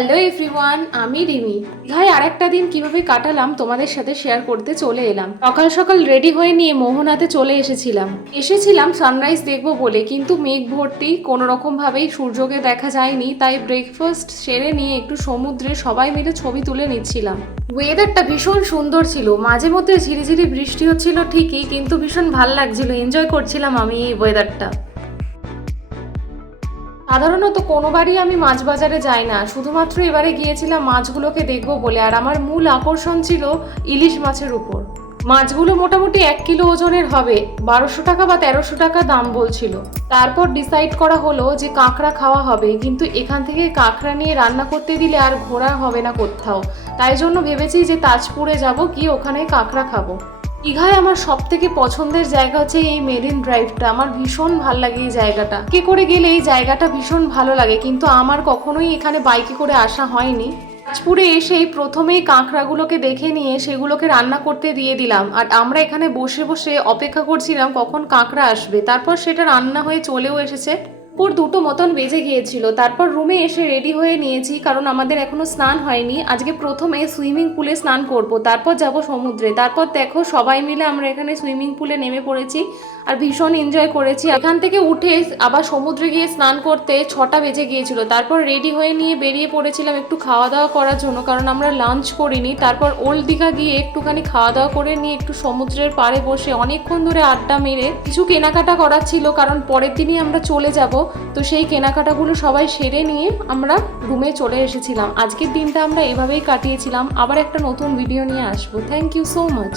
Hello everyone, আমি রিমি। দীঘায় আরেকটা দিন কিভাবে কাটালাম তোমাদের সাথে শেয়ার করতে চলে এলাম। সকাল সকাল রেডি হয়ে নিয়ে মোহনাতে চলে এসেছিলাম সানরাইজ দেখবো বলে, কিন্তু মেঘ ভর্তি, কোনো রকম ভাবেই সূর্যকে দেখা যায়নি। তাই ব্রেকফাস্ট সেরে নিয়ে একটু সমুদ্রে সবাই মিলে ছবি তুলে নিচ্ছিলাম। ওয়েদারটা ভীষণ সুন্দর ছিল, মাঝে মধ্যে ঝিরিঝিরি বৃষ্টি হচ্ছিল ঠিকই, কিন্তু ভীষণ ভাল লাগছিল, এনজয় করছিলাম আমি এই ওয়েদারটা। সাধারণত কোনোবারই আমি মাছ বাজারে যাই না, শুধুমাত্র এবারে গিয়েছিলাম মাছগুলোকে দেখবো বলে। আর আমার মূল আকর্ষণ ছিল ইলিশ মাছের উপর। মাছগুলো মোটামুটি 1 কিলো ওজনের হবে, 1200 টাকা বা 1300 টাকা দাম বলছিল। তারপর ডিসাইড করা হলো যে কাঁকড়া খাওয়া হবে, কিন্তু এখান থেকে কাঁকড়া নিয়ে রান্না করতে দিলে আর ঘোরা হবে না কোথাও। তাই জন্য ভেবেছি যে তাজপুরে যাব, কি ওখানে কাঁকড়া খাবো। দীঘায় আমার সব থেকে পছন্দের জায়গা হচ্ছে এই মেরিন ড্রাইভটা। আমার ভীষণ ভালো লাগে এই জায়গাটা, কে করে গেলে এই জায়গাটা ভীষণ ভালো লাগে, কিন্তু আমার কখনোই এখানে বাইকে করে আসা হয়নি। তাজপুরে এসেই প্রথমেই কাঁকড়াগুলোকে দেখে নিয়ে সেগুলোকে রান্না করতে দিয়ে দিলাম, আর আমরা এখানে বসে বসে অপেক্ষা করছিলাম কখন কাঁকড়া আসবে। তারপর সেটা রান্না হয়ে চলেও এসেছে। পুর 2টো মতন বেজে গিয়েছিল। তারপর রুমে এসে রেডি হয়ে নিয়েছি, কারণ আমাদের এখনো স্নান হয়নি। আজকে প্রথমে সুইমিং পুলে স্নান করব, তারপর যাব সমুদ্রে। তারপর দেখো সবাই মিলে আমরা এখানে সুইমিং পুলে নেমে পড়েছি আর ভীষণ এনজয় করেছি। এখান থেকে উঠে আবার সমুদ্রে গিয়ে স্নান করতে 6টা বেজে গিয়েছিল। তারপর রেডি হয়ে নিয়ে বেরিয়ে পড়েছিলাম একটু খাওয়া দাওয়া করার জন্য, কারণ আমরা লাঞ্চ করিনি। তারপর ওল্ড দীঘা গিয়ে একটুখানি খাওয়া দাওয়া করে নিয়ে একটু সমুদ্রের পাড়ে বসে অনেকক্ষণ ধরে আড্ডা মেরে কিছু কেনাকাটা করার ছিল, কারণ পরের দিনই আমরা চলে যাব। তো সেই কেনাকাটাগুলো সবাই সেরে নিয়ে আমরা রুমে চলে এসেছিলাম। আজকের দিনটা আমরা এভাবেই কাটিয়েছিলাম। আবার একটা নতুন ভিডিও নিয়ে আসবো। Thank you so much.